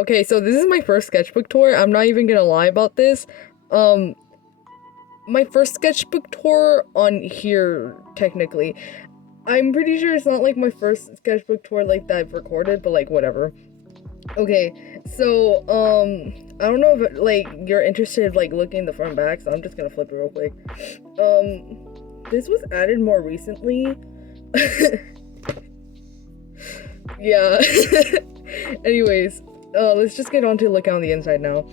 Okay, so this is my first sketchbook tour. I'm not even gonna lie about this. Um, my first sketchbook tour on here, technically. I'm pretty sure it's not like my first sketchbook tour like that I've recorded, but like whatever. Okay, so I don't know if like you're interested like looking the front and back, so I'm just gonna flip it real quick. This was added more recently. Yeah. Anyways, let's just get on to look on the inside now.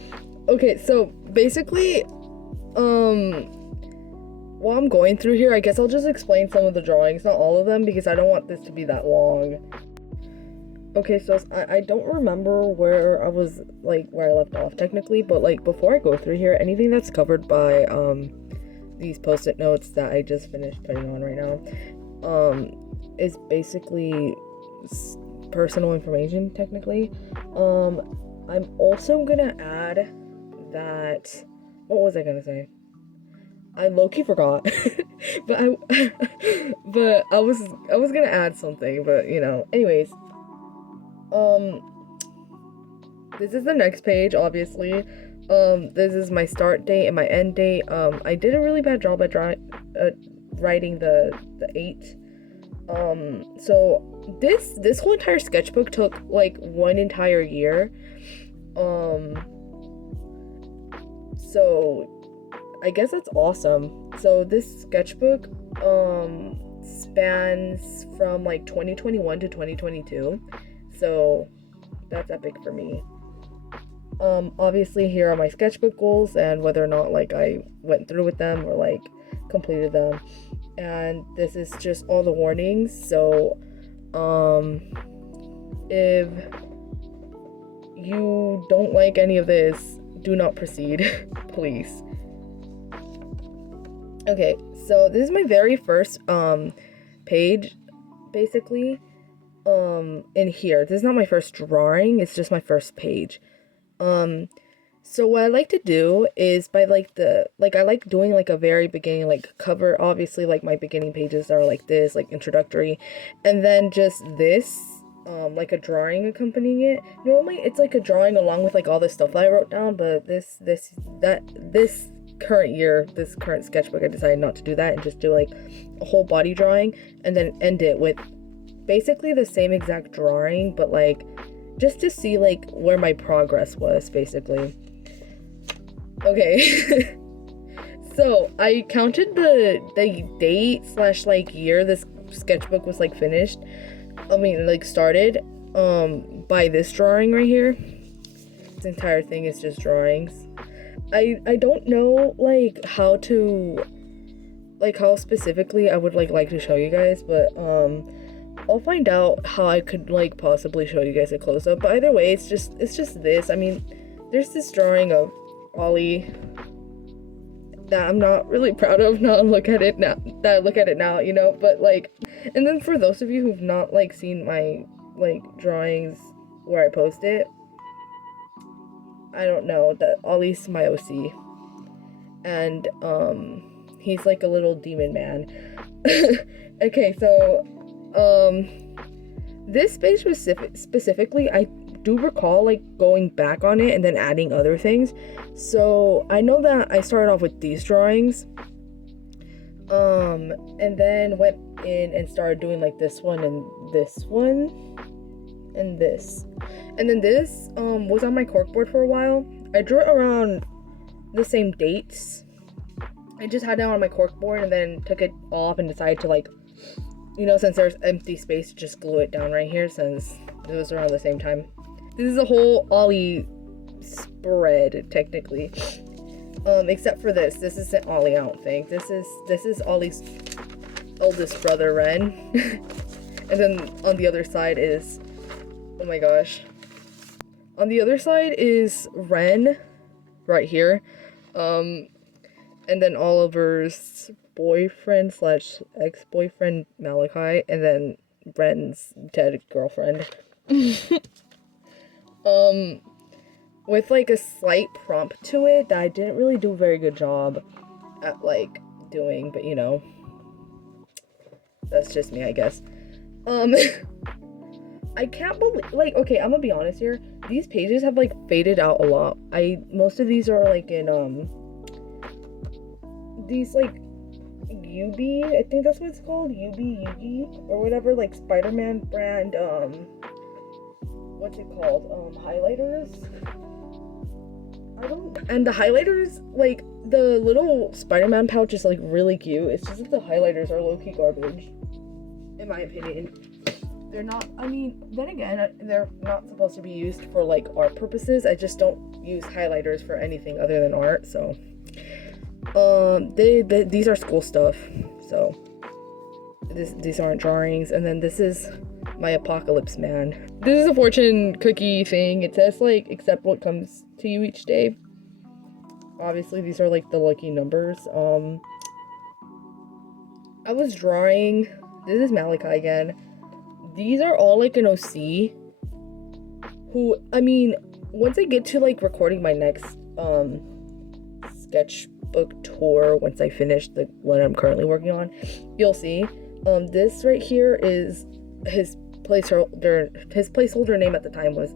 Okay, so basically, while I'm going through here, I guess I'll just explain some of the drawings, not all of them, because I don't want this to be that long. Okay, so I don't remember where I was, like, where I left off technically, but like before I go through here, anything that's covered by these post-it notes that I just finished putting on right now is basically personal information technically. I'm also gonna add that, what was I gonna say? I low-key forgot. but I was gonna add something, but you know, anyways. This is the next page, obviously. This is my start date and my end date. I did a really bad job at writing the 8. So this whole entire sketchbook took like 1 entire year. So I guess that's awesome. So this sketchbook spans from like 2021 to 2022. So that's epic for me. Obviously here are my sketchbook goals and whether or not like I went through with them or like completed them. And this is just all the warnings. So if you don't like any of this, do not proceed, please. Okay, so this is my very first page, basically. In here, this is not my first drawing, it's just my first page. So what I like to do is by I like doing like a very beginning like cover. Obviously like my beginning pages are like this, like introductory, and then just this like a drawing accompanying it. Normally it's like a drawing along with like all this stuff that I wrote down, but this current sketchbook, I decided not to do that and just do like a whole body drawing and then end it with basically the same exact drawing, but like just to see like where my progress was, basically. Okay. So I counted the date / like year this sketchbook was like finished. I mean like started by this drawing right here. This entire thing is just drawings. I don't know like how specifically I would like to show you guys, but I'll find out how I could like possibly show you guys a close-up. But either way, it's just this. I mean, there's this drawing of Ollie that I'm not really proud of now. Look at it now, you know. But like, and then for those of you who've not like seen my like drawings where I post it, I don't know, that Ollie's my OC, and he's like a little demon man. Okay, so this page specifically, I do recall like going back on it and then adding other things. So I know that I started off with these drawings, and then went in and started doing like this one and this one and this, and then this was on my corkboard for a while. I drew it around the same dates. I just had it on my corkboard and then took it off and decided to like, you know, since there's empty space, just glue it down right here since it was around the same time. This is a whole Ollie spread technically, except for this. This isn't Ollie, I don't think. This is Ollie's oldest brother, Ren. And then on the other side is, oh my gosh, on the other side is Ren, right here, and then Oliver's boyfriend / ex-boyfriend Malachi, and then Ren's dead girlfriend. With like a slight prompt to it that I didn't really do a very good job at like doing, but you know, that's just me, I guess. I can't believe, like, okay, I'm gonna be honest here. These pages have, like, faded out a lot. Most of these are, like, in, these, like, UB, I think that's what it's called, Yugi, or whatever, like, Spider-Man brand, what's it called, highlighters? And the highlighters, like, the little Spider-Man pouch is, like, really cute. It's just that the highlighters are low-key garbage, in my opinion. They're not, I mean, then again, they're not supposed to be used for, like, art purposes. I just don't use highlighters for anything other than art, so. These are school stuff, so. These aren't drawings, and then this is my apocalypse man. This is a fortune cookie thing. It says, like, accept what comes to you each day. Obviously, these are, like, the lucky numbers. I was drawing, this is Malachi again. These are all, like, an OC who, I mean, once I get to, like, recording my next sketchbook tour, once I finish the one I'm currently working on, you'll see. This right here is his placeholder name at the time was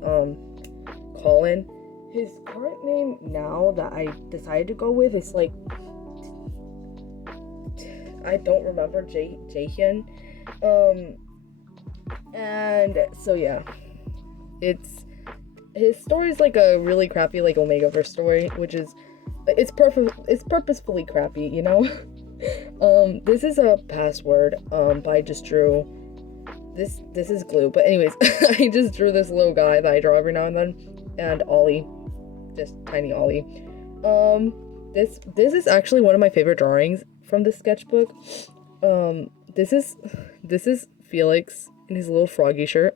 Colin. His current name now that I decided to go with is, like, I don't remember, Jahyun. And so yeah, his story is like a really crappy, like, Omegaverse story, which is it's purposefully crappy, you know. This is a password, but I just drew this is glue, but anyways, I just drew this little guy that I draw every now and then, and Ollie, just tiny Ollie. This is actually one of my favorite drawings from this sketchbook. This is Felix in his little froggy shirt.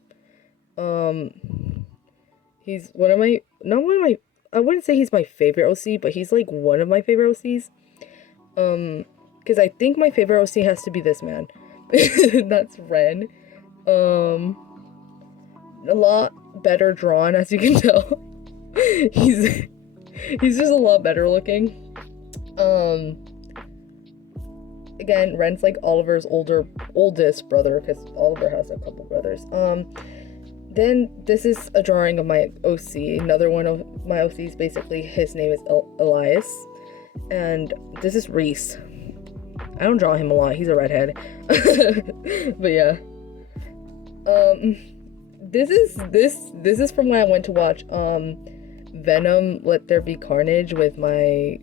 He's I wouldn't say he's my favorite OC, but he's, like, one of my favorite OCs. Because I think my favorite OC has to be this man. That's Ren. A lot better drawn, as you can tell. He's just a lot better looking. Again, Ren's, like, Oliver's oldest brother, because Oliver has a couple brothers. Then this is a drawing of my OC, another one of my OCs. Basically, his name is Elias, and this is Reese. I don't draw him a lot, he's a redhead. But yeah, this is from when I went to watch Venom Let There Be Carnage with my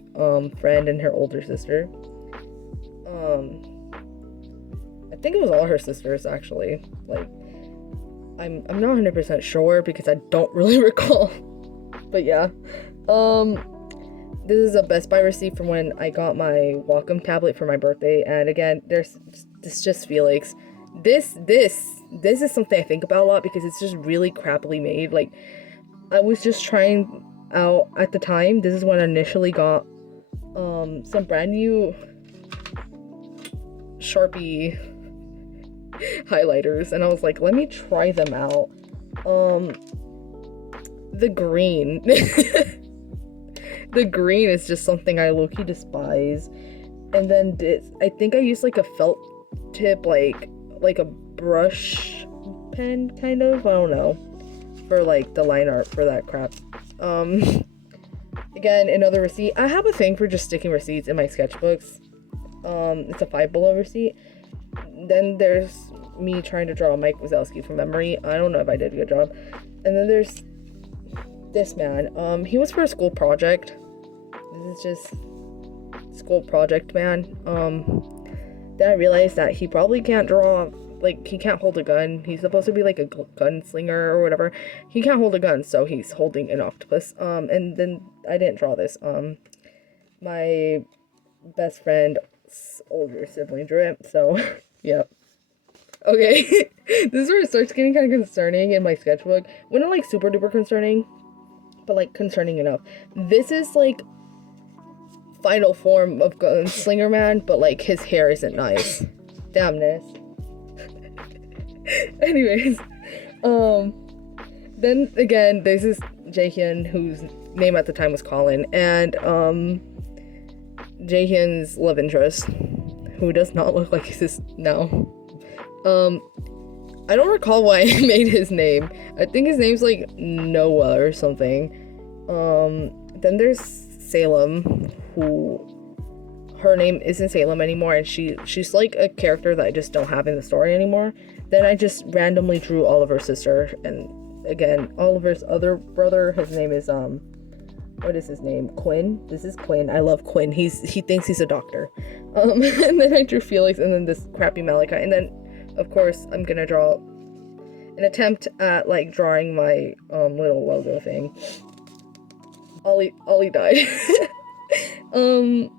friend and her older sister. I think it was all her sisters, actually. Like, I'm not 100% sure because I don't really recall. But yeah. This is a Best Buy receipt from when I got my Wacom tablet for my birthday. And again, this just Felix. This is something I think about a lot because it's just really crappily made. Like, I was just trying out at the time. This is when I initially got some brand new Sharpie highlighters, and I was like, let me try them out. The green the green is just something I low-key despise. And then this, I think I used, like, a felt tip, like a brush pen, kind of, I don't know, for, like, the line art for that crap. Again, another receipt. I have a thing for just sticking receipts in my sketchbooks. It's a $5 receipt. Then there's me trying to draw Mike Wazowski from memory. I don't know if I did a good job. And then there's this man. He was for a school project. This is just school project man. Then I realized that he probably can't draw, like, he can't hold a gun. He's supposed to be, like, a gunslinger or whatever. He can't hold a gun, so he's holding an octopus. And then I didn't draw this. My best friend's older sibling drew it, so yeah. Okay, this is where it starts getting kind of concerning in my sketchbook. Well, not, like, super duper concerning, but, like, concerning enough. This is, like, final form of Gunslinger Man, but, like, his hair isn't nice. Damnness. Anyways, then again, this is Jahyun, whose name at the time was Colin, and Jahyun's love interest, who does not look like this now. I don't recall why I made his name. I think his name's like Noah or something. Then there's Salem, who her name isn't Salem anymore, and she's like a character that I just don't have in the story anymore. Then I just randomly drew Oliver's sister, and again, Oliver's other brother, his name is what is his name? Quinn. This is Quinn. I love Quinn. He thinks he's a doctor. And then I drew Felix, and then this crappy Malachi, and then of course I'm gonna draw an attempt at like drawing my little logo thing. Ollie died. You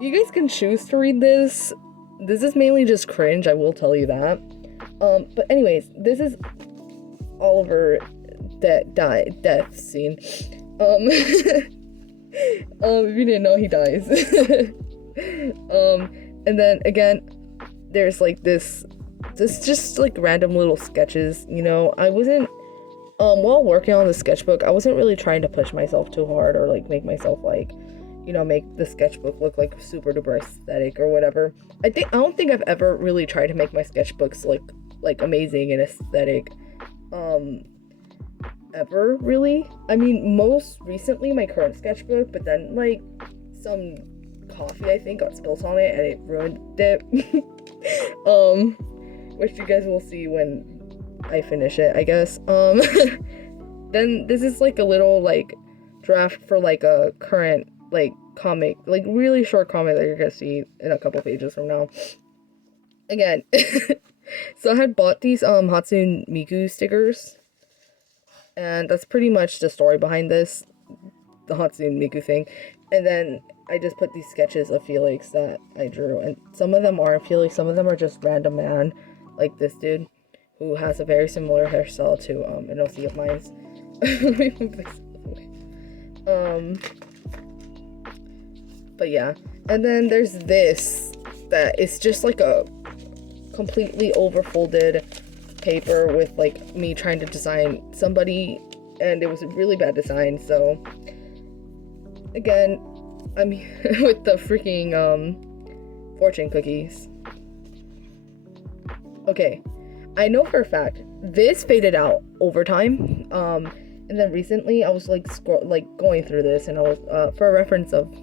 guys can choose to read this. This is mainly just cringe, I will tell you that. But anyways, this is Oliver death scene. If you didn't know, he dies. And then again, there's like this just like random little sketches, you know. I wasn't while working on the sketchbook, I wasn't really trying to push myself too hard or like make myself like, you know, make the sketchbook look like super duper aesthetic or whatever. I don't think I've ever really tried to make my sketchbooks look like amazing and aesthetic ever, really. I mean, most recently my current sketchbook, but then like some coffee I think got spilt on it and it ruined it. Which you guys will see when I finish it, I guess. Then this is like a little like draft for like a current like comic, like really short comic that you're gonna see in a couple pages from now. Again, so I had bought these Hatsune Miku stickers, and that's pretty much the story behind this, the Hatsune Miku thing. And then I just put these sketches of Felix that I drew, and some of them are Felix, some of them are just random man, like this dude who has a very similar hairstyle to an OC of mine. Let me move this away. But yeah, and then there's this that is just like a completely overfolded paper with like me trying to design somebody, and it was a really bad design. So again, I'm with the freaking fortune cookies. Okay, I know for a fact this faded out over time. And then recently I was like going through this, and I was for a reference of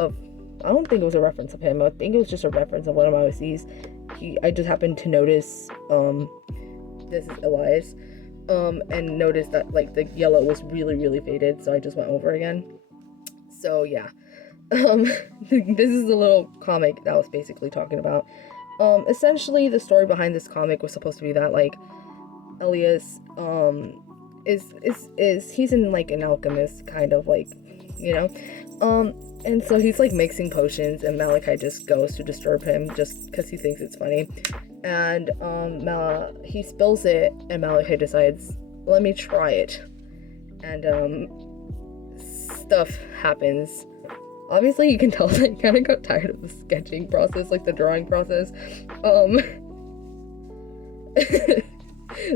I don't think it was a reference of him. I think it was just a reference of one of my OCs. I just happened to notice this is Elias, and noticed that like the yellow was really faded, so I just went over again. So yeah, this is the little comic that I was basically talking about. Essentially the story behind this comic was supposed to be that like Elias is he's in like an alchemist kind of like, you know, and so he's like mixing potions, and Malachi just goes to disturb him just because he thinks it's funny, and he spills it, and Malachi decides, let me try it, and stuff happens. Obviously you can tell that I kind of got tired of the sketching process, like the drawing process.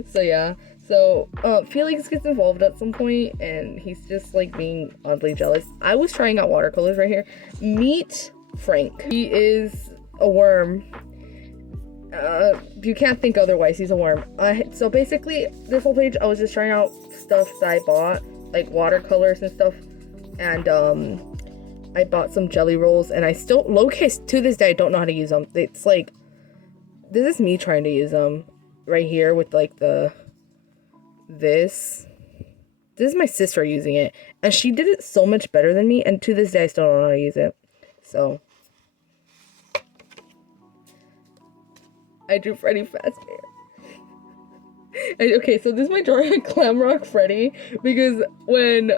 So yeah, so Felix gets involved at some point, and he's just like being oddly jealous. I was trying out watercolors right here. Meet Frank. He is a worm. You can't think otherwise, he's a worm. So basically this whole page I was just trying out stuff that I bought, like watercolors and stuff, and I bought some jelly rolls, and I still, low-case, to this day, I don't know how to use them. It's like, this is me trying to use them right here with like this is my sister using it, and she did it so much better than me, and to this day I still don't know how to use it. So I drew Freddy Fazbear. Okay, so this is my drawing of Glamrock Freddy, because when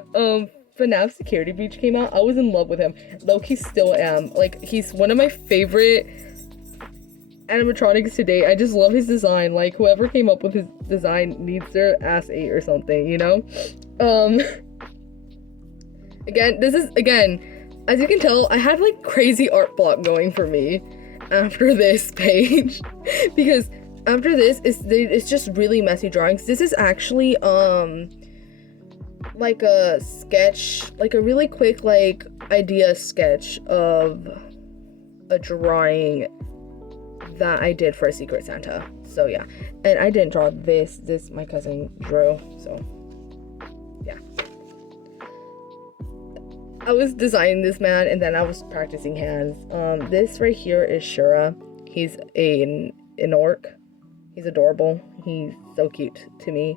FNAF Security Breach came out, I was in love with him. Low-key still am. Like, he's one of my favorite animatronics today. I just love his design. Like, whoever came up with his design needs their ass ate or something, you know? Again, as you can tell, I had like crazy art block going for me after this page. Because after this, it's just really messy drawings. This is actually, like a sketch, like a really quick like idea sketch of a drawing that I did for a Secret Santa. So yeah, and I didn't draw this my cousin drew. So yeah, I was designing this man and then I was practicing hands. This right here is Shura. He's an orc. He's adorable. He's so cute to me.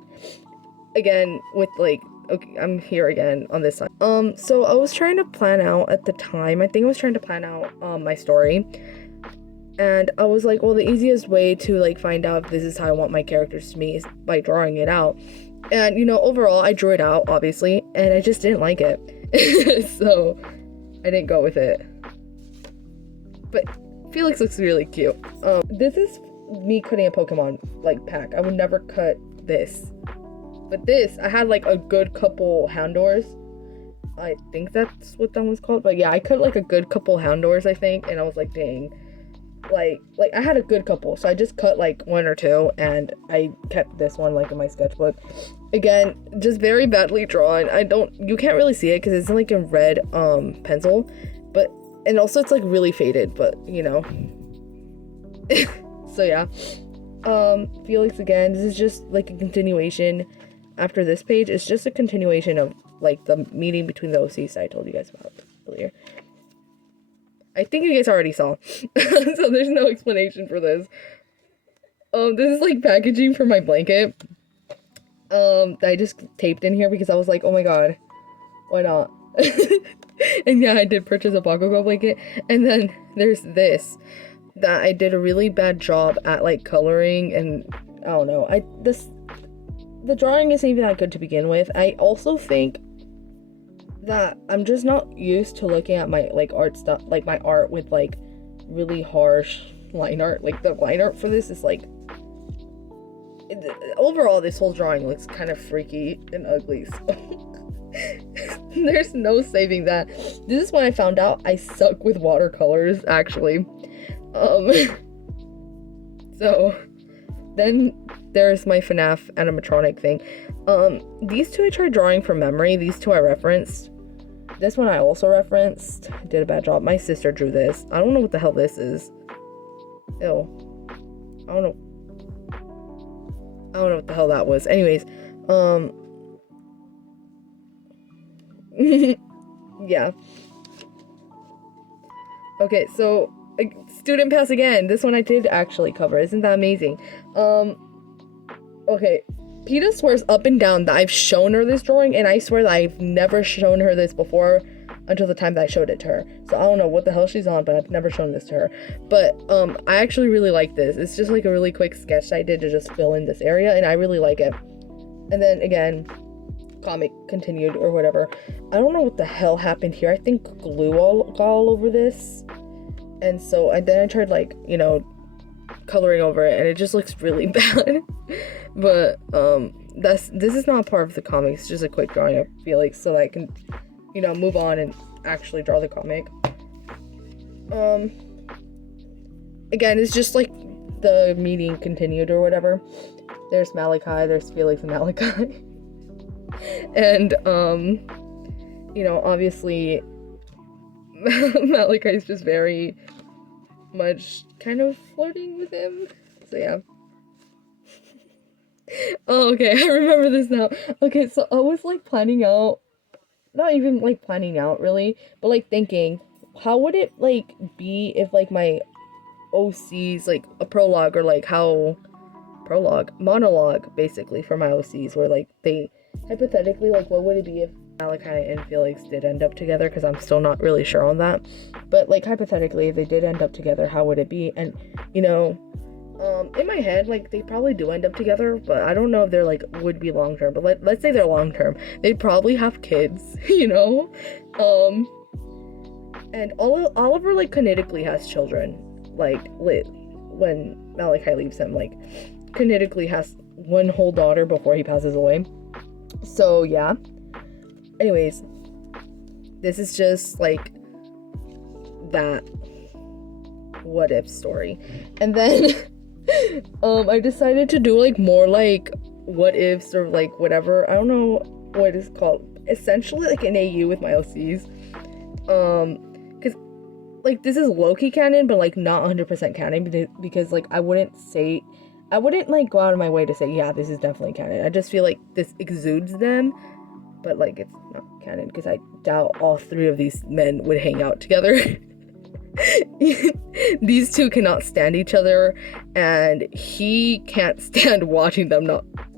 Again, with like, okay, I'm here again on this side. So I was trying to plan out at the time, I think I was trying to plan out my story. And I was like, well, the easiest way to like find out if this is how I want my characters to be is by drawing it out. And, you know, overall, I drew it out, obviously, and I just didn't like it. So I didn't go with it. But Felix looks really cute. This is me cutting a Pokemon like pack. I would never cut this. But this, I had like a good couple Houndours. I think that's what that was called. But yeah, I cut like a good couple Houndours, I think. And I was like, dang. Like I had a good couple. So I just cut like one or two. And I kept this one like in my sketchbook. Again, just very badly drawn. You can't really see it because it's like a red pencil. But, and also it's like really faded. But, you know. So yeah. Felix again. This is just like a continuation. After this page, it's just a continuation of like the meeting between the OCs I told you guys about earlier. I think you guys already saw. So there's no explanation for this. This is like packaging for my blanket. That I just taped in here because I was like, oh my god, why not? And yeah, I did purchase a Bakugo blanket. And then there's this that I did a really bad job at like coloring, and I don't know. The drawing isn't even that good to begin with. I also think that I'm just not used to looking at my like art stuff, like my art with like really harsh line art. Like the line art for this is like, overall this whole drawing looks kind of freaky and ugly. So there's no saving that. This is when I found out I suck with watercolors, actually. So then there's my FNAF animatronic thing. These two I tried drawing from memory. These two I referenced. This one I also referenced. I did a bad job. My sister drew this. I don't know what the hell this is. Ew. I don't know what the hell that was. Anyways, yeah. Okay, so student pass again. This one I did actually cover. Isn't that amazing? Okay, PETA swears up and down that I've shown her this drawing, and I swear that I've never shown her this before until the time that I showed it to her. So I don't know what the hell she's on, but I've never shown this to her. But I actually really like this. It's just like a really quick sketch that I did to just fill in this area, and I really like it. And then again, comic continued or whatever. I don't know what the hell happened here. I think glue got all over this. And so then I tried like, you know, coloring over it, and it just looks really bad. But this is not part of the comic. It's just a quick drawing, I feel like, so that I can, you know, move on and actually draw the comic. Again, it's just like the meeting continued or whatever. There's Malachi, there's Felix and Malachi. And you know, obviously Malachi's just very much kind of flirting with him. So yeah. Oh, okay, I remember this now. Okay, so I was like planning out, not even like planning out really, but like thinking, how would it like be if like my OCs, like a prologue, or like how monologue basically for my OCs, where like they hypothetically, like what would it be if Malachi and Felix did end up together, because I'm still not really sure on that, but like hypothetically if they did end up together, how would it be? And you know, in my head, like they probably do end up together, but I don't know if they're like would be long term, but let's say they're long term, they'd probably have kids, you know. And Oliver like kinetically has children, like when Malachi leaves him, like kinetically has one whole daughter before he passes away. So yeah, anyways, this is just like that what if story. And then I decided to do like more like what ifs or like whatever, I don't know what it's called, essentially like an AU with my OCs, because like this is low-key canon but like not 100% canon, because like I wouldn't say I wouldn't like go out of my way to say, yeah, this is definitely canon. I just feel like this exudes them, but like it's not canon because I doubt all three of these men would hang out together. These two cannot stand each other, and he can't stand watching them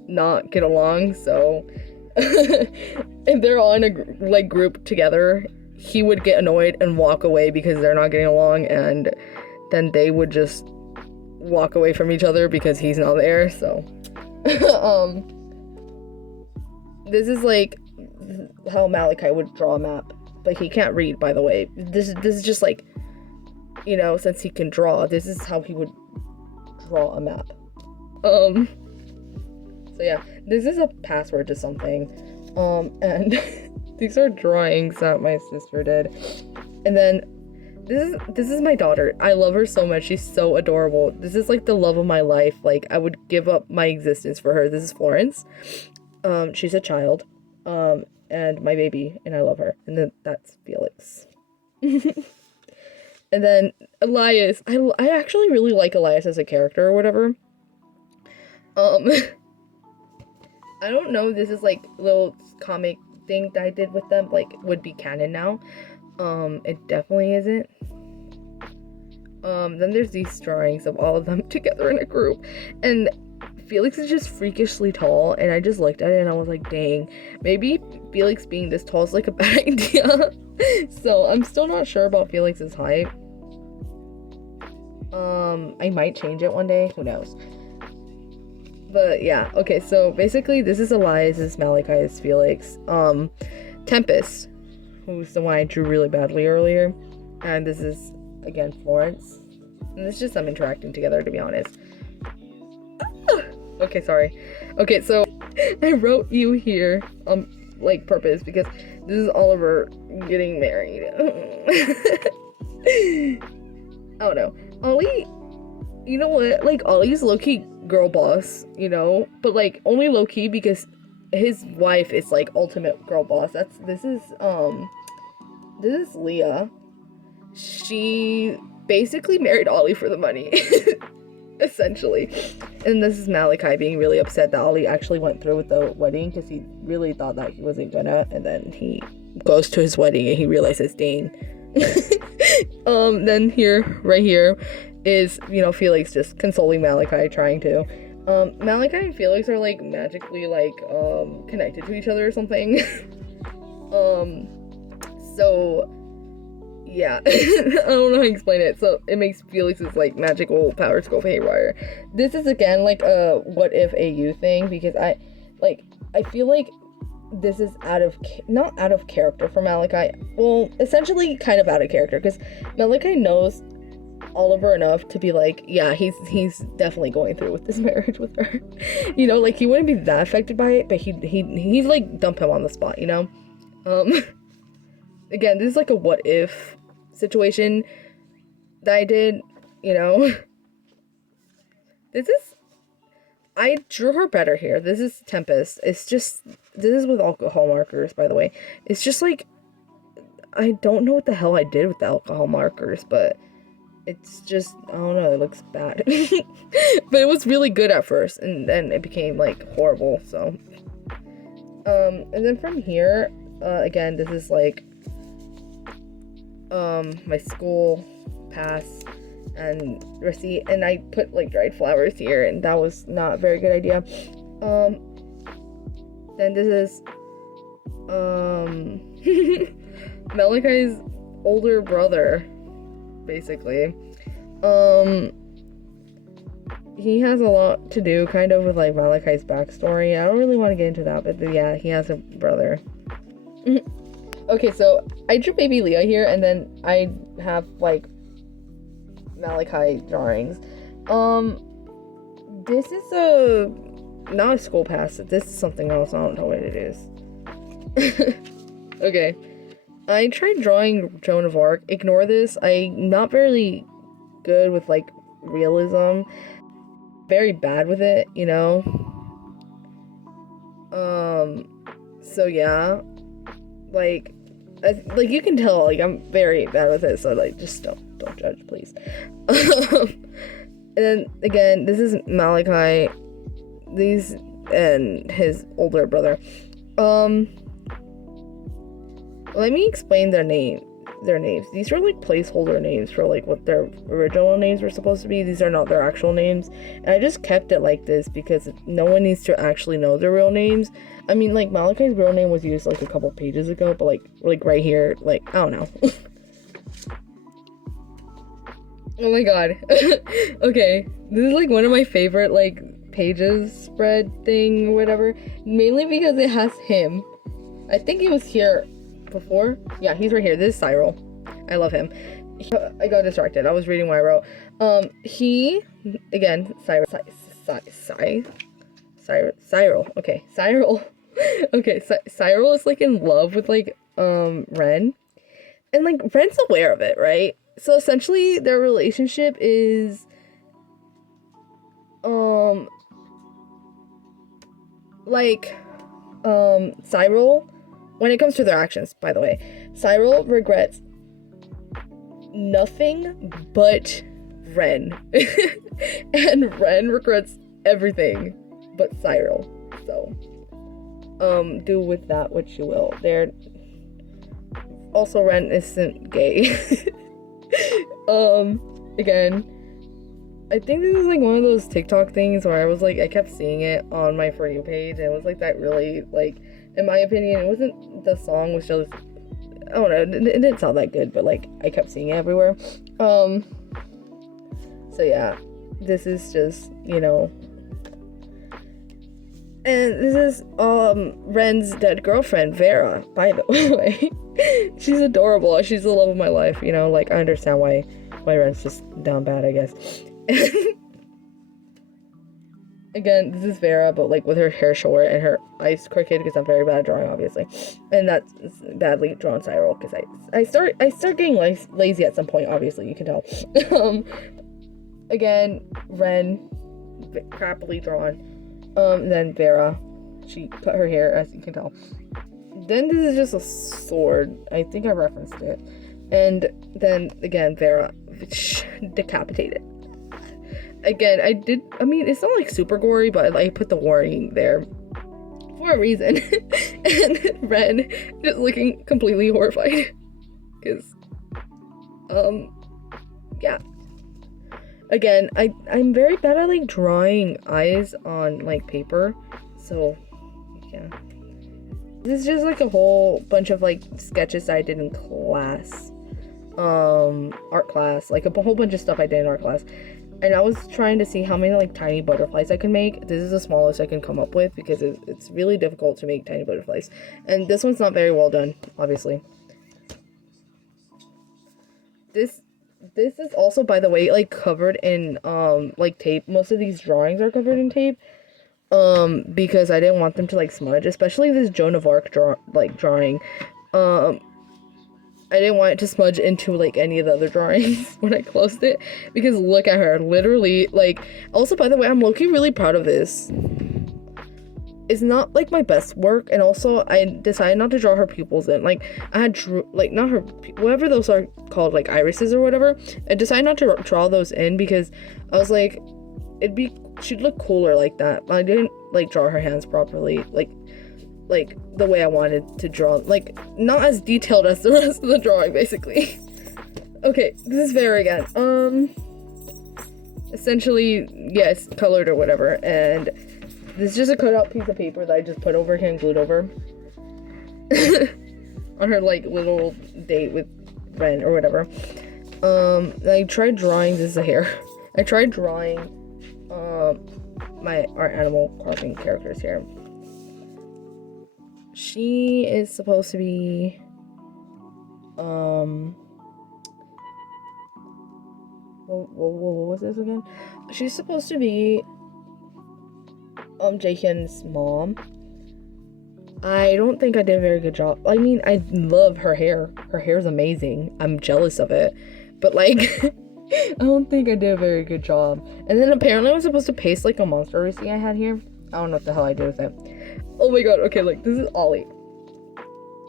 not get along. So if they're all in a like group together, he would get annoyed and walk away because they're not getting along, and then they would just walk away from each other because he's not there. So this is like how Malachi would draw a map, but he can't read, by the way. This is just like, you know, since he can draw, this is how he would draw a map. So yeah, this is a password to something. And these are drawings that my sister did. And then this is my daughter. I love her so much. She's so adorable. This is like the love of my life. Like, I would give up my existence for her. This is Florence. She's a child. And my baby, and I love her. And then that's Felix. And then Elias. I actually really like Elias as a character or whatever. I don't know, this is like a little comic thing that I did with them, like, would be canon now. It definitely isn't. Then there's these drawings of all of them together in a group, and Felix is just freakishly tall, and I just looked at it and I was like, dang, maybe Felix being this tall is like a bad idea. So I'm still not sure about Felix's height. I might change it one day, who knows. But yeah, okay, so basically this is Elias, this is Malachi, this is Felix. Tempest, who's the one I drew really badly earlier, and this is again Florence. And it's just them interacting together, to be honest. Okay, sorry. Okay, so I wrote you here on like purpose because this is Oliver getting married. Oh no, Ollie, you know what? Like, Ollie's low-key girl boss, you know, but like only low-key because his wife is like ultimate girl boss. This is Leah. She basically married Ollie for the money. Essentially. And this is Malachi being really upset that Ollie actually went through with the wedding because he really thought that he wasn't gonna, and then he goes to his wedding and he realizes, dang. Then right here is, you know, Felix just consoling Malachi, trying to. Malachi and Felix are like magically like connected to each other or something. So yeah, I don't know how to explain it. So it makes Felix's like magical powers go haywire. This is again like a what if AU thing because I feel like this is not out of character for Malachi. Well, essentially kind of out of character because Malachi knows Oliver enough to be like, yeah, he's definitely going through with this marriage with her. You know, like he wouldn't be that affected by it, but he's like dump him on the spot, you know. Again, this is like a what if situation that I did, you know. I drew her better here. This is Tempest. This is with alcohol markers, by the way. It's just like, I don't know what the hell I did with the alcohol markers, but it's just, I don't know, it looks bad. But it was really good at first, and then it became like horrible, so. And then from here, again, this is like, my school pass and receipt, and I put like dried flowers here, and that was not a very good idea. Then this is Malachi's older brother, basically. He has a lot to do kind of with like Malachi's backstory. I don't really want to get into that, but yeah, he has a brother. Okay, so I drew baby Leah here, and then I have like Malachi drawings. This is not a school pass. This is something else. I don't know what it is. Okay, I tried drawing Joan of Arc. Ignore this. I'm not very good with like realism. Very bad with it, you know. So yeah, like you can tell, like I'm very bad with it. So like, just don't judge, please. And then again, this is Malachi. These and his older brother. Let me explain their names. These are like placeholder names for like what their original names were supposed to be. These are not their actual names, and I just kept it like this because no one needs to actually know their real names. I mean, like Malachi's real name was used like a couple pages ago, but like right here, like I don't know. Oh my god. Okay, this is like one of my favorite like pages spread thing or whatever, mainly because it has him. I think he was here before. Yeah, he's right here. This is Cyril. I love him. I got distracted. I was reading what I wrote. He again, Cyril. Okay, Cyril. Okay, Cyril is like in love with like Ren, and like Ren's aware of it, right? So essentially, their relationship is Cyril. When it comes to their actions, by the way, Cyril regrets nothing but Ren. And Ren regrets everything but Cyril. So, do with that what you will. Also, Ren isn't gay. Again, I think this is like one of those TikTok things where I was like, I kept seeing it on my For You page, and it was like that really, like, in my opinion, it wasn't, the song was just, I don't know, it didn't sound that good, but like, I kept seeing it everywhere. So yeah, this is just, you know, and this is, Ren's dead girlfriend, Vera, by the way. She's adorable, she's the love of my life, you know, like, I understand why Ren's just down bad, I guess. Again, this is Vera, but like with her hair short and her eyes crooked because I'm very bad at drawing, obviously, and that's badly drawn Cyril because I start getting lazy at some point. Obviously, you can tell. Again, Ren, crappily drawn. Then Vera, she cut her hair, as you can tell. Then this is just a sword. I think I referenced it, and then again Vera, decapitated. Again, I mean, it's not like super gory, but I put the warning there for a reason. And Ren just looking completely horrified. Because, yeah. Again, I'm very bad at like drawing eyes on like paper. So, yeah. This is just like a whole bunch of like sketches I did in class. Art class. Like a whole bunch of stuff I did in art class. And I was trying to see how many like tiny butterflies I can make. This is the smallest I can come up with because it's really difficult to make tiny butterflies. And this one's not very well done, obviously. This is also, by the way, like covered in like tape. Most of these drawings are covered in tape. Because I didn't want them to like smudge, especially this Joan of Arc drawing. I didn't want it to smudge into like any of the other drawings when I closed it, because look at her, literally, like, also, by the way, I'm low-key really proud of this. It's not like my best work, and also I decided not to draw her pupils in. Like, I had like, not her, whatever those are called, like irises or whatever. I decided not to draw those in because I was like, she'd look cooler like that. I didn't like draw her hands properly, like the way I wanted to draw, like not as detailed as the rest of the drawing, basically. Okay, this is Vera again. Essentially, yes, colored or whatever, and this is just a cutout piece of paper that I just put over here and glued over on her like little date with Ren or whatever. I tried drawing, this is a hair. I tried drawing my art animal carving characters here. She is supposed to be what was this again? She's supposed to be Jaehyun's mom. I don't think I did a very good job. I mean, I love her hair. Her hair is amazing. I'm jealous of it. But like I don't think I did a very good job. And then apparently I was supposed to paste like a monster receipt I had here. I don't know what the hell I did with it. Oh my god, okay, like, this is Ollie.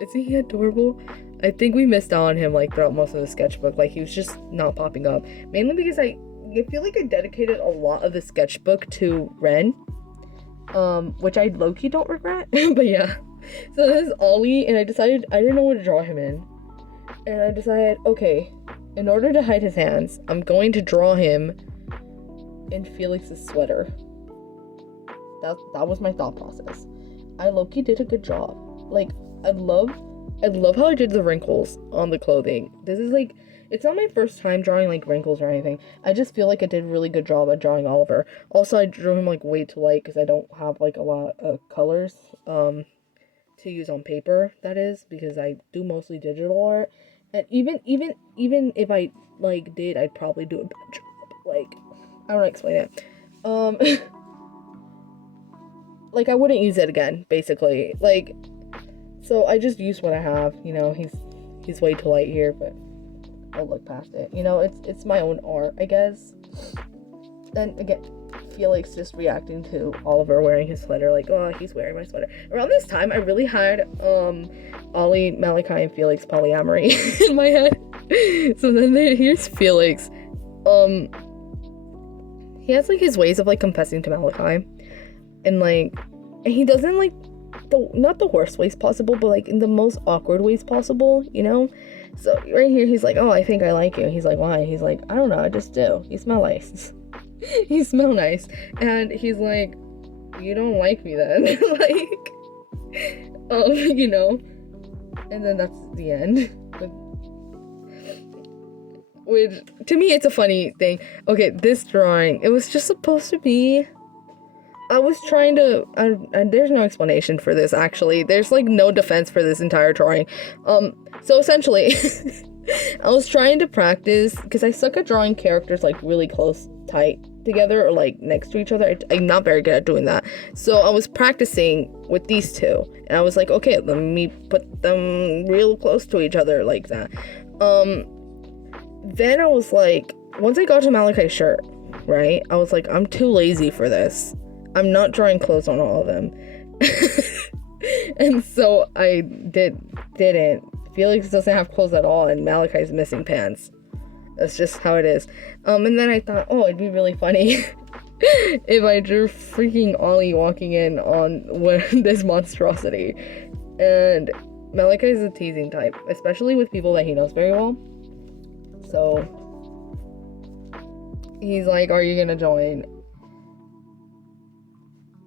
Isn't he adorable? I think we missed out on him, like, throughout most of the sketchbook. Like, he was just not popping up. Mainly because I feel like I dedicated a lot of the sketchbook to Ren, which I low-key don't regret. But yeah, so this is Ollie, and I decided I didn't know what to draw him in, and I decided, okay, in order to hide his hands, I'm going to draw him in Felix's sweater. That was my thought process. I low-key did a good job. Like, I love how I did the wrinkles on the clothing. This is like, it's not my first time drawing like wrinkles or anything. I just feel like I did a really good job at drawing Oliver. Also, I drew him like way too light because I don't have like a lot of colors to use on paper. That is because I do mostly digital art, and even if I like did, I'd probably do a better job. Like, I don't know how to explain it. Like, I wouldn't use it again, basically. Like, so I just use what I have. You know, he's way too light here, but I'll look past it. You know, it's my own art, I guess. And again, Felix just reacting to Oliver wearing his sweater, like, oh, he's wearing my sweater. Around this time, I really had Ollie, Malachi, and Felix polyamory in my head. So then here's Felix. He has like his ways of like confessing to Malachi. And like, he doesn't like not the worst ways possible, but like in the most awkward ways possible, you know? So right here, he's like, oh, I think I like you. He's like, why? He's like, I don't know, I just do. You smell nice. You smell nice. And he's like, you don't like me then. Like, you know? And then that's the end. Which, to me, it's a funny thing. Okay, this drawing, it was just supposed to be... I was trying to, there's no explanation for this, actually. There's, like, no defense for this entire drawing. So essentially, I was trying to practice, because I suck at drawing characters, like, really close, tight together, or, like, next to each other. I'm not very good at doing that. So I was practicing with these two, and I was like, okay, let me put them real close to each other, like that. Then I was like, once I got to Malachi's shirt, right, I was like, I'm too lazy for this. I'm not drawing clothes on all of them. And so I didn't. Felix doesn't have clothes at all, and Malachi's missing pants. That's just how it is. And then I thought, oh, it'd be really funny if I drew freaking Ollie walking in on this monstrosity. And Malachi is a teasing type, especially with people that he knows very well. So he's like, are you gonna join?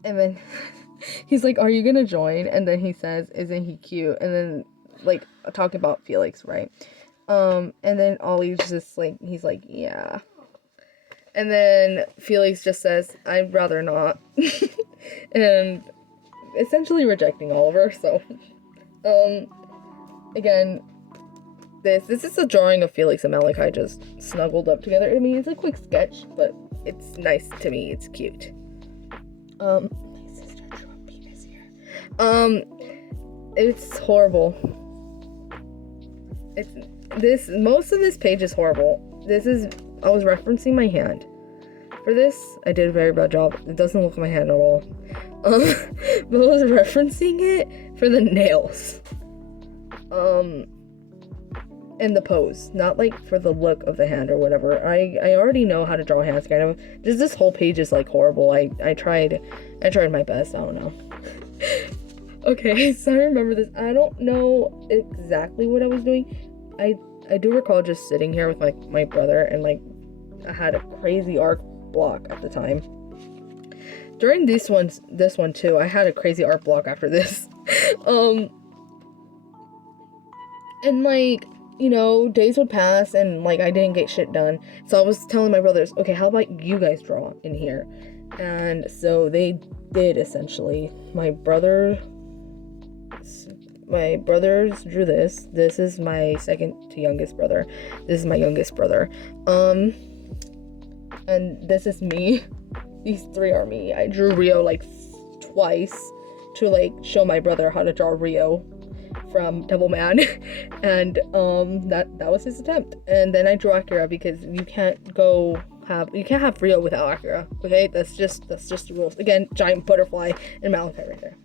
And then he's like, are you gonna join? And then he says, isn't he cute? And then, like, talking about Felix, right? And then Ollie's just like, he's like, yeah. And then Felix just says, I'd rather not. And essentially rejecting Oliver. So, again, this is a drawing of Felix and Malachi just snuggled up together. I mean, it's a quick sketch, but it's nice to me. It's cute. My sister drew a penis here. It's horrible. Most of this page is horrible. I was referencing my hand. For this, I did a very bad job. It doesn't look like my hand at all. But I was referencing it for the nails. And the pose, not like for the look of the hand or whatever. I already know how to draw hands, kind of. Just this whole page is like horrible. I tried my best. I don't know. Okay, so I remember this. I don't know exactly what I was doing. I do recall just sitting here with my brother, and like I had a crazy art block at the time. During this one too, I had a crazy art block after this. And like, you know, days would pass and like I didn't get shit done. So I was telling my brothers, okay, how about you guys draw in here? And so they did, essentially. My brothers drew this. This is my second to youngest brother. This is my youngest brother. And this is me. These three are me. I drew Rio like twice to like show my brother how to draw Rio from Devilman. And that was his attempt. And then I drew Akira because you can't have Rio without Akira. Okay, that's just the rules. Again, giant butterfly and Malachi right there.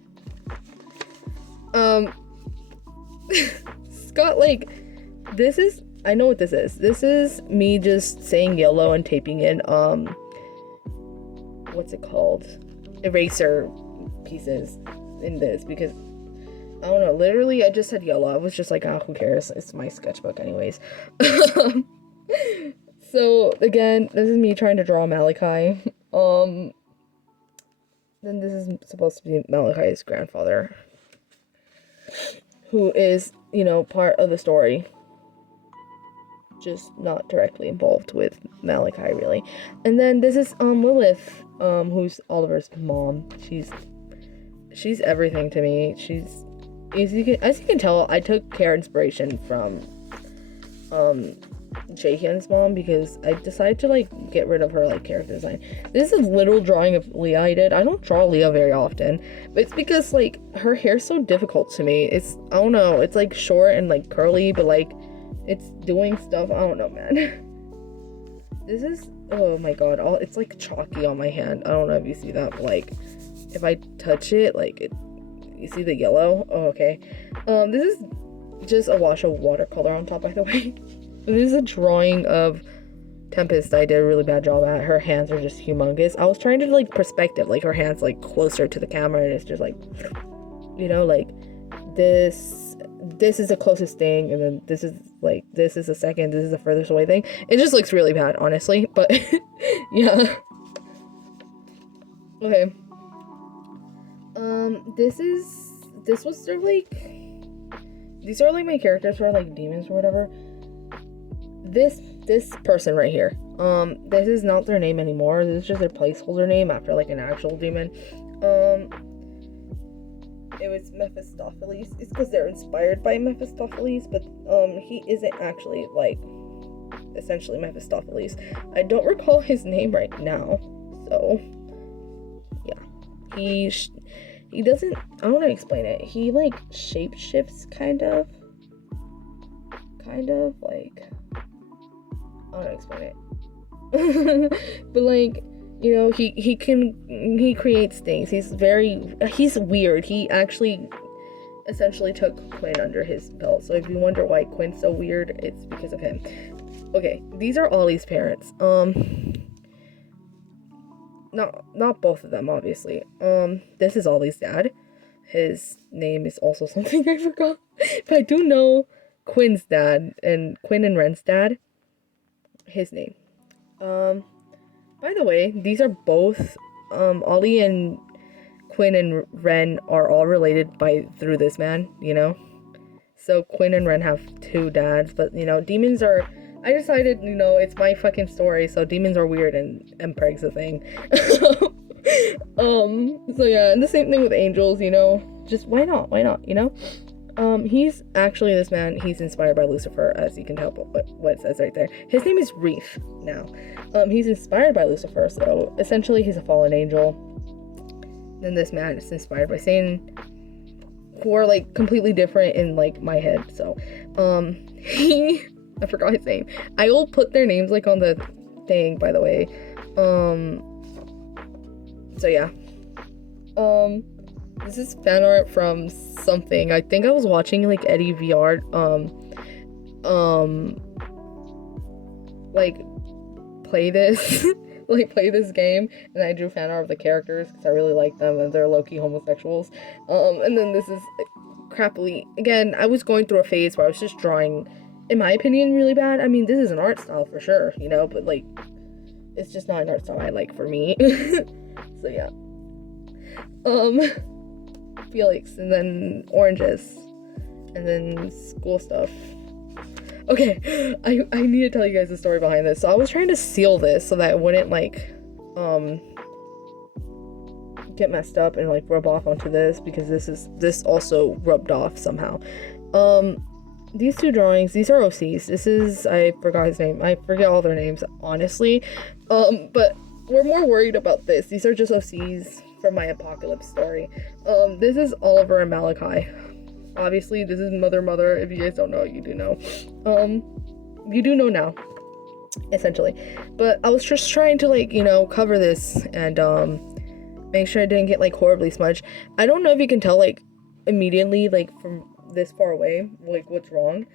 Scott, like, this is I know what this is. This is me just saying yellow and taping in, what's it called? Eraser pieces in this, because I don't know, literally I just said yellow. I was just like, who cares? It's my sketchbook anyways. So again, this is me trying to draw Malachi. Then this is supposed to be Malachi's grandfather, who is, you know, part of the story, just not directly involved with Malachi really. And then this is Lilith, who's Oliver's mom. She's everything to me. She's, as you can tell, I took care inspiration from Jaehyun's mom, because I decided to like get rid of her like character design. This is a little drawing of Leah I did. I don't draw Leah very often, but it's because like her hair's so difficult to me. It's, I don't know, it's like short and like curly, but like it's doing stuff. I don't know, man. This is, oh my god, it's like chalky on my hand. I don't know if you see that, but like if I touch it, like it, you see the yellow? Oh, okay. This is just a wash of watercolor on top, by the way. This is a drawing of Tempest I did a really bad job at. Her hands are just humongous. I was trying to like perspective, like her hands like closer to the camera, and it's just like, you know, like this is the closest thing, and then this is the second, this is the furthest away thing. It just looks really bad, honestly, but yeah. Okay. These are like my characters for like demons or whatever. This person right here, this is not their name anymore. This is just their placeholder name after like an actual demon. It was Mephistopheles. It's because they're inspired by Mephistopheles, but he isn't actually like essentially Mephistopheles. I don't recall his name right now, so yeah. He doesn't, I don't want to explain it. He like shapeshifts kind of like, I don't know, explain it. But like, you know, he creates things. He's weird. He actually essentially took Quinn under his belt. So if you wonder why Quinn's so weird, it's because of him. Okay, these are Ollie's parents. Not both of them, obviously. This is Ollie's dad. His name is also something I forgot. But I do know Quinn's dad, and Quinn and Ren's dad, his name. By the way, these are both, Ollie and Quinn and Ren are all related through this man, you know? So Quinn and Ren have two dads, but, you know, demons are, I decided, you know, it's my fucking story, so demons are weird and Preg's a thing. So yeah, and the same thing with angels, you know? Just, why not, you know? He's actually, this man, he's inspired by Lucifer, as you can tell what it says right there. His name is Reef now. He's inspired by Lucifer, so essentially he's a fallen angel. Then this man is inspired by Satan, who are like completely different in like my head. So, I forgot his name. I will put their names like on the thing, by the way. So yeah. This is fan art from something. I think I was watching like Eddie VR like play this play this game, and I drew fan art of the characters because I really like them and they're low-key homosexuals. And then this is crappily, again, I was going through a phase where I was just drawing, in my opinion, really bad. I mean, this is an art style for sure, you know, but like it's just not an art style I like for me. So yeah. Felix, and then oranges, and then school stuff. Okay, I need to tell you guys the story behind this. So I was trying to seal this so that it wouldn't like get messed up and like rub off onto this, because this also rubbed off somehow. These two drawings, these are OCs. This is, I forgot his name. I forget all their names, honestly. But we're more worried about this. These are just OCs from my apocalypse story. This is Oliver and Malachi. Obviously, this is Mother. If you guys don't know, you do know. You do know now, essentially. But I was just trying to, like, you know, cover this and make sure it didn't get like horribly smudged. I don't know if you can tell like immediately, like from this far away, like what's wrong.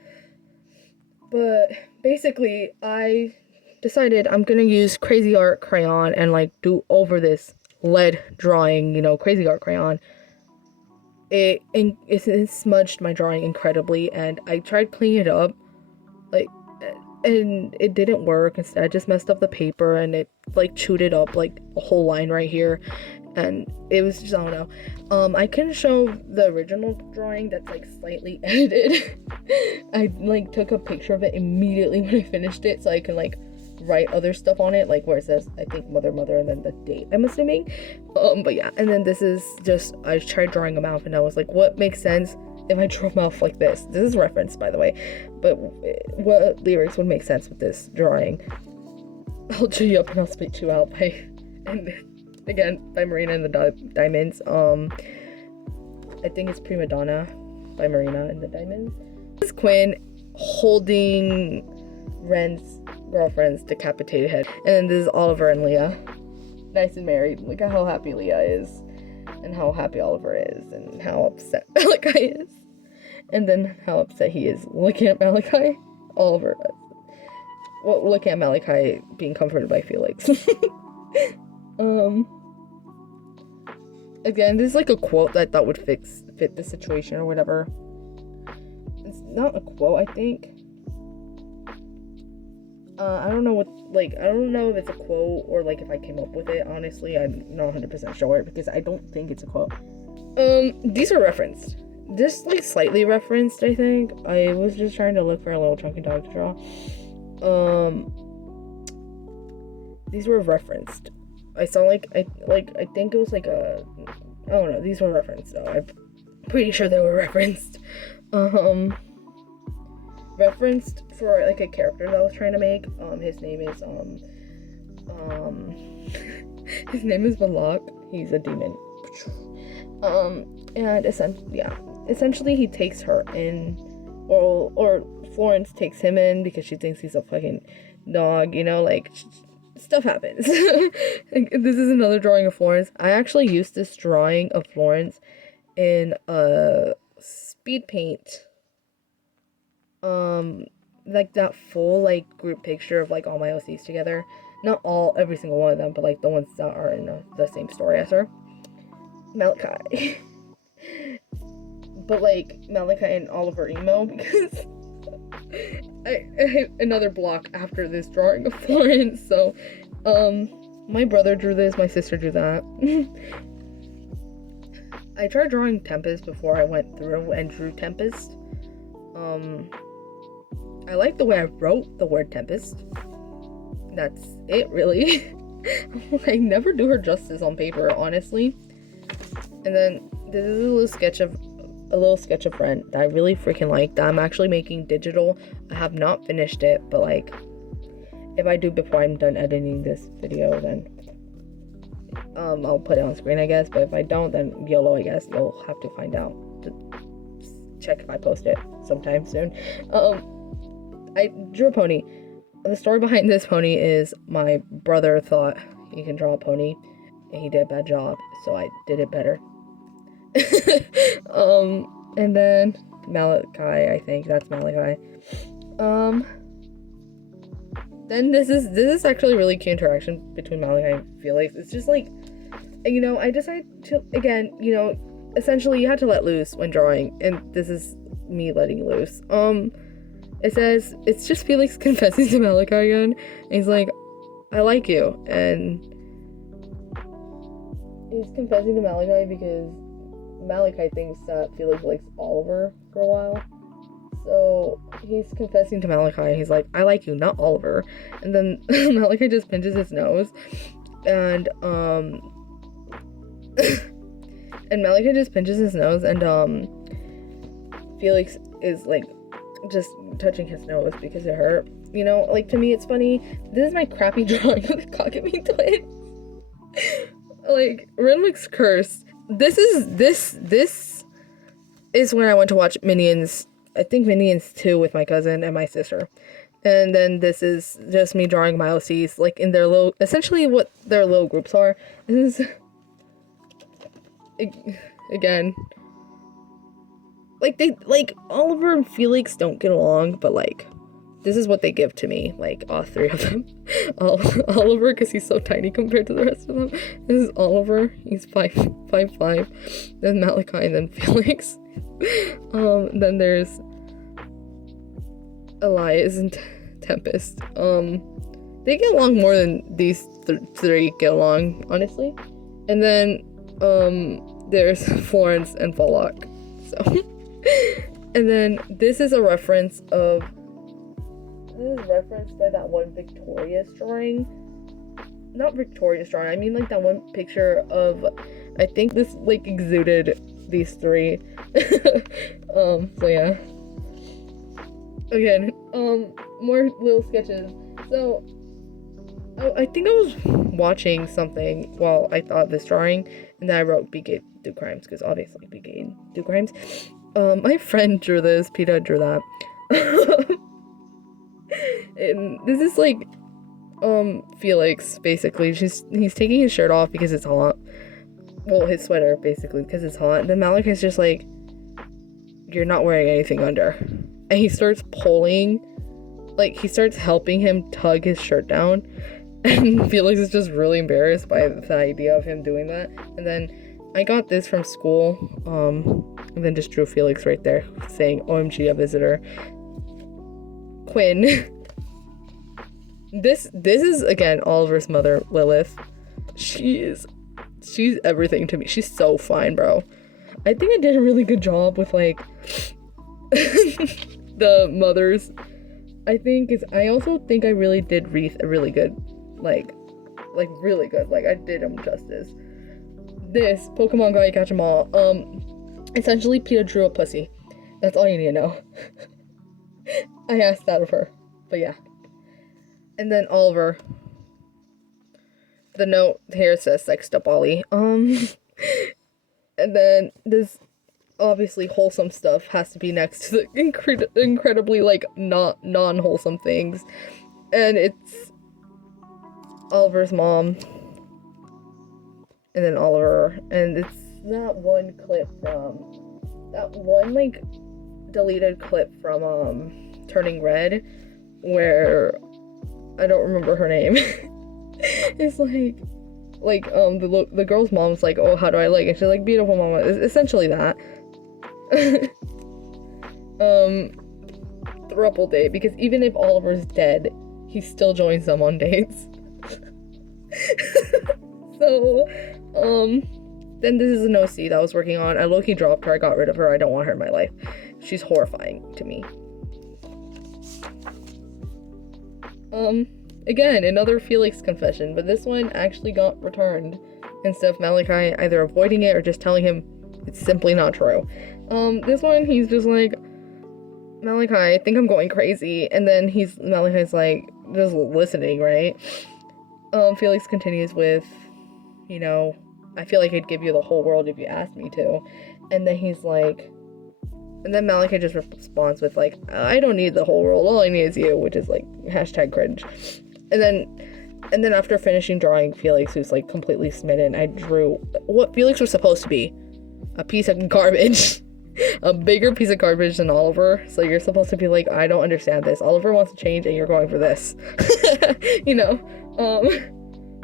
But basically, I decided I'm gonna use Crazy Art crayon and like do over this lead drawing, you know, Crazy Art crayon. It smudged my drawing incredibly, and I tried cleaning it up, like, and it didn't work. Instead, I just messed up the paper, and it like chewed it up like a whole line right here, and it was just, I don't know. I can show the original drawing that's like slightly edited. I like took a picture of it immediately when I finished it, so I can like write other stuff on it, like where it says, I think, mother, and then the date, I'm assuming. But yeah, and then this is just, I tried drawing a mouth, and I was like, what makes sense if I draw a mouth like this? This is referenced, by the way, but what lyrics would make sense with this drawing? I'll chew you up and I'll spit you out by, and again, by Marina and the Diamonds. I think it's Prima Donna by Marina and the Diamonds. This is Quinn holding Ren's girlfriend's decapitated head. And then this is Oliver and Leah. Nice and married. Look at how happy Leah is. And how happy Oliver is. And how upset Malachi is. And then how upset he is looking at Malachi. Oliver. Well, looking at Malachi being comforted by Felix. Again, this is like a quote that I thought would fit the situation or whatever. It's not a quote, I think. I don't know I don't know if it's a quote or like if I came up with it. Honestly, I'm not 100% sure because I don't think it's a quote. These are referenced. Just like slightly referenced, I think. I was just trying to look for a little chunky dog to draw. These were referenced. I saw I think it was like a, I don't know, these were referenced, so I'm pretty sure they were referenced. Referenced for like a character that I was trying to make. His name is his name is Balak. He's a demon. And essentially he takes her in, or Florence takes him in because she thinks he's a fucking dog, you know, like stuff happens. Like, this is another drawing of Florence. I actually used this drawing of Florence in a speed paint, like that full like group picture of like all my OCs together. Not every single one of them, but like the ones that are in the same story as her. Malachi. But like Malachi and Oliver emo, because I hit another block after this drawing of Florence. So my brother drew this, my sister drew that. I tried drawing Tempest before I went through and drew Tempest. I like the way I wrote the word Tempest. That's it, really. I never do her justice on paper, honestly. And then this is a little sketch of Ren that I really freaking like, that I'm actually making digital. I have not finished it, but like, if I do before I'm done editing this video, then I'll put it on screen, I guess. But if I don't, then YOLO, I guess. You'll have to find out. Check if I post it sometime soon. I drew a pony. The story behind this pony is my brother thought he can draw a pony, and he did a bad job, so I did it better. And then Malachi, I think that's Malachi. Then this is actually really key interaction between Malachi and Felix. It's just like, you know, I decided to, again, you know, essentially you had to let loose when drawing, and this is me letting loose. It says, it's just Felix confessing to Malachi again, and he's like, I like you, and he's confessing to Malachi because Malachi thinks that Felix likes Oliver for a while. So he's confessing to Malachi. He's like, I like you, not Oliver. And then Malachi just pinches his nose. And and Malachi just pinches his nose, and Felix is like just touching his nose because it hurt. You know, like, to me it's funny. This is my crappy drawing of the Cockabee twins. Like, Ren looks cursed. This is when I went to watch Minions, I think Minions 2 with my cousin and my sister. And then this is just me drawing my OCs, like, in their little, essentially what their little groups are. This is, again, like, Oliver and Felix don't get along, but, like, this is what they give to me, like all three of them. Oliver, because he's so tiny compared to the rest of them. This is Oliver. He's 5'5". Then Malachi, and then Felix. Then there's Elias and Tempest. They get along more than these three get along, honestly. And then there's Florence and Fallock. So, and then this is referenced by that one Victorious drawing. Not Victorious drawing, I mean like that one picture of, I think this like exuded these three. So yeah. Again, more little sketches. So I think I was watching something while I thought of this drawing, and then I wrote Begay do crimes, because obviously Begay do crimes. My friend drew this, Peter drew that. And this is like Felix, basically. He's taking his shirt off because it's hot. Well, his sweater, basically, because it's hot. And then Malachi's just like, you're not wearing anything under. And he starts pulling, like, he starts helping him tug his shirt down. And Felix is just really embarrassed by the idea of him doing that. And then I got this from school, and then just drew Felix right there, saying, OMG, a visitor. Quinn. This is, again, Oliver's mother, Lilith. She's everything to me. She's so fine, bro. I think I did a really good job with, like, the mothers. I also think I really did Wreath a really good, like really good. Like, I did him justice. This, Pokemon Go, you catch 'em all. Essentially, Peter drew a pussy. That's all you need to know. I asked that of her, but yeah. And then Oliver. The note here says Sexta Bali. And then this obviously wholesome stuff has to be next to the incredibly like not non-wholesome things. And it's Oliver's mom. And then Oliver. And it's that one clip from that one like deleted clip from Turning Red, where I don't remember her name. It's like the girl's mom's like, oh, how do I like? And she's like, beautiful mama. It's essentially that. Throuple date, because even if Oliver's dead, he still joins them on dates. So, then this is an OC that I was working on. I low-key dropped her. I got rid of her. I don't want her in my life. She's horrifying to me. Again, another Felix confession, but this one actually got returned instead of Malachi either avoiding it or just telling him it's simply not true. This one, he's just like, Malachi, I think I'm going crazy, and then Malachi's like, just listening, right? Felix continues with, you know, I feel like I'd give you the whole world if you asked me to, and then he's like, and then Malachi just responds with like, I don't need the whole world, all I need is you, which is like, #cringe. And then after finishing drawing Felix, who's like completely smitten, I drew what Felix was supposed to be, a piece of garbage. A bigger piece of garbage than Oliver. So you're supposed to be like, I don't understand this. Oliver wants to change and you're going for this. You know?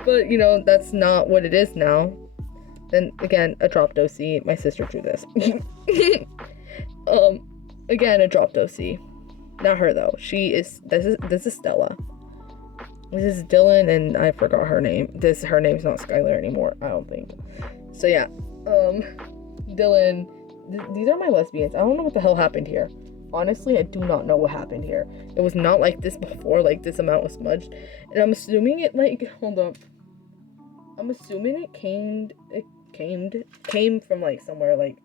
But you know, that's not what it is now. Then again, a dropped OC. My sister drew this. Again, a dropped OC. Not her though. This is Stella. This is Dylan, and I forgot her name. Her name's not Skylar anymore, I don't think. So yeah, Dylan. These are my lesbians. I don't know what the hell happened here. Honestly, I do not know what happened here. It was not like this before. Like this amount was smudged, and I'm assuming it like hold up. I'm assuming it came from like somewhere like.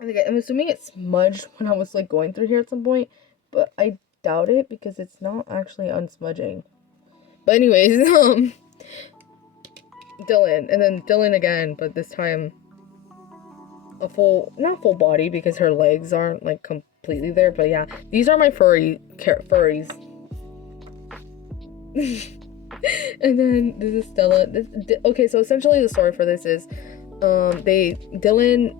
I'm assuming it smudged when I was like going through here at some point, but I doubt it because it's not actually unsmudging. But anyways, Dylan, and then Dylan again, but this time not full body because her legs aren't like completely there, but yeah, these are my furries. And then this is Stella. Okay, so essentially the story for this is Dylan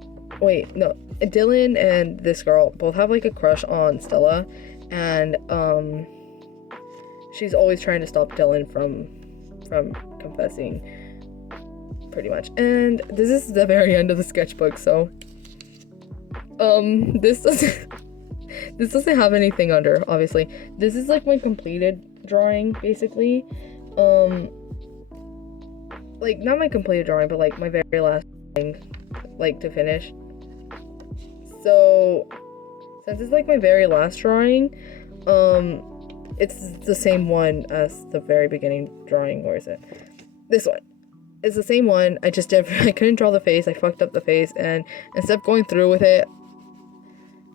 and this girl both have like a crush on Stella, and she's always trying to stop Dylan from confessing, pretty much. And this is the very end of the sketchbook, so this doesn't have anything under, obviously. This is like my completed drawing, basically. Like, not my completed drawing, but like my very last thing, like, to finish. So since it's like my very last drawing, it's the same one as the very beginning drawing. Where is it? This one. It's the same one. I couldn't draw the face. I fucked up the face, and instead of going through with it,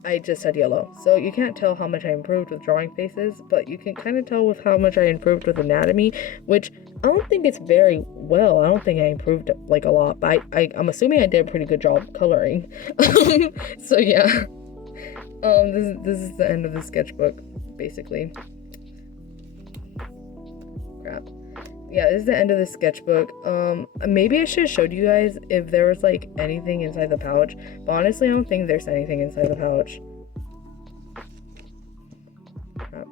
I just had yellow. So you can't tell how much I improved with drawing faces, but you can kind of tell with how much I improved with anatomy, which I don't think it's very well. I don't think I improved like a lot, but I'm assuming I did a pretty good job coloring. So yeah, this is the end of the sketchbook, basically. Crap. Yeah, this is the end of the sketchbook. Maybe I should have showed you guys if there was like anything inside the pouch, but honestly I don't think there's anything inside the pouch. Crap.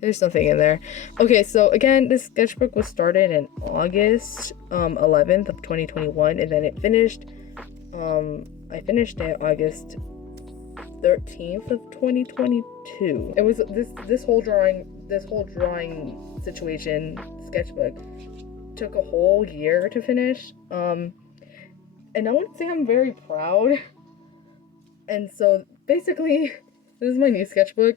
There's nothing in there. Okay, so again, this sketchbook was started in August 11th of 2021, and then it finished, I finished it August 13th of 2022. It was this whole drawing situation, sketchbook, took a whole year to finish. And I wouldn't say I'm very proud. And so basically, this is my new sketchbook.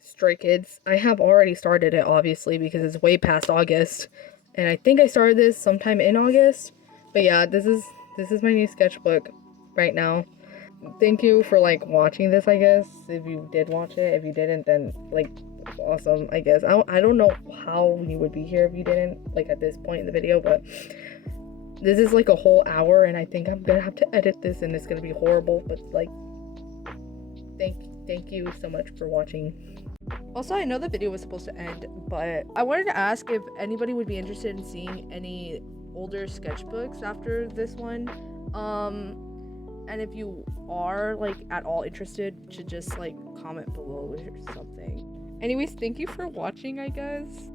Stray Kids. I have already started it, obviously, because it's way past August, and I think I started this sometime in August. But yeah, this is my new sketchbook right now. Thank you for like watching this, I guess, if you did watch it. If you didn't, then like, awesome, I guess. I don't know how you would be here if you didn't, like, at this point in the video, but this is like a whole hour, and I think I'm gonna have to edit this, and it's gonna be horrible, but like, thank you so much for watching. Also, I know the video was supposed to end, but I wanted to ask if anybody would be interested in seeing any older sketchbooks after this one. And if you are like at all interested, to just like comment below or something. Anyways, thank you for watching, I guess.